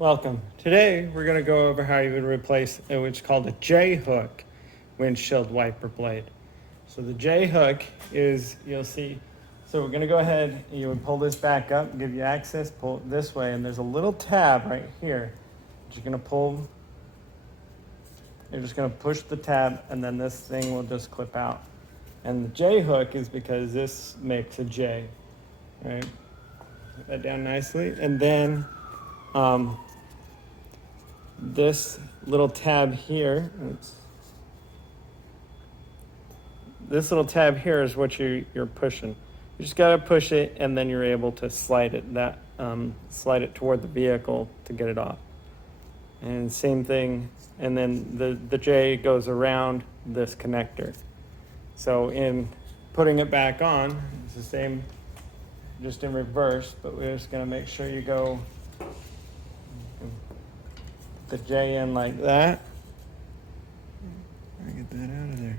Welcome. Today we're going to go over how you would replace what's called a J-hook windshield wiper blade. So the J-hook is, you'll see, so we're going to go ahead, you would pull this back up, give you access, pull it this way, and there's a little tab right here that you're going to pull. You're just going to push the tab and then this thing will just clip out. And the J-hook is because this makes a J, right? Put that down nicely. And then this little tab here, this little tab here is what you're pushing. You just got to push it and then you're able to slide it slide it toward the vehicle to get it off. And same thing, and then the J goes around this connector. So in putting it back on, it's the same, just in reverse, but we're just going to make sure you go the J in like that. Get that out of there.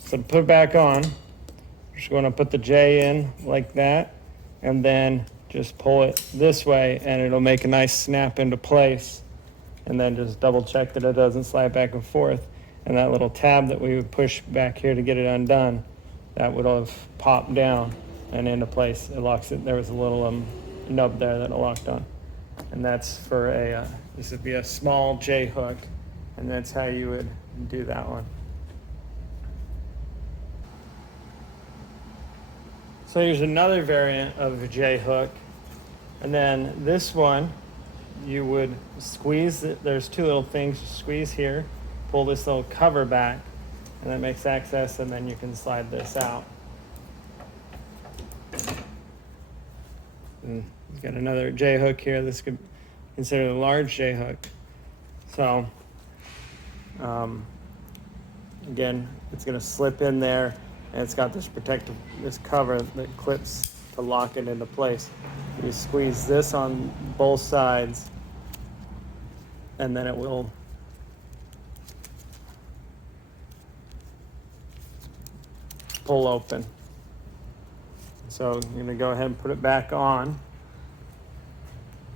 So to put it back on, just going to put the J in like that, and then just pull it this way, and it'll make a nice snap into place. And then just double check that it doesn't slide back and forth. And that little tab that we would push back here to get it undone, that would have popped down and into place. It locks it. There was a little nub there that it locked on. And that's for this would be a small J hook, and that's how you would do that one. So here's another variant of a J hook. And then this one, you would squeeze it. There's two little things to squeeze here, pull this little cover back, and that makes access, and then you can slide this out. And you've got another J hook here. This could be considered a large J hook. So again, it's going to slip in there, and it's got this this cover that clips to lock it into place. You squeeze this on both sides, and then it will pull open. So you're going to go ahead and put it back on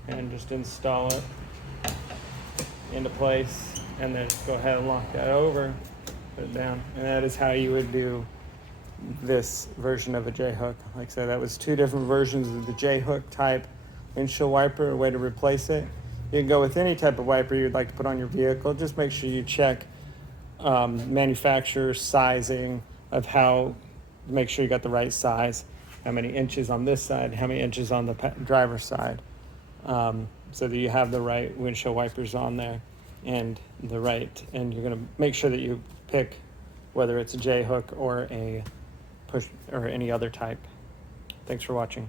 and just install it into place, and then just go ahead and lock that over, put it down. And that is how you would do this version of a J-hook. Like I said, that was two different versions of the J-hook type windshield wiper, a way to replace it. You can go with any type of wiper you'd like to put on your vehicle. Just make sure you check manufacturer sizing of make sure you got the right size, how many inches on this side, how many inches on the driver's side, so that you have the right windshield wipers on there and you're going to make sure that you pick whether it's a J-hook or a push or any other type. Thanks for watching.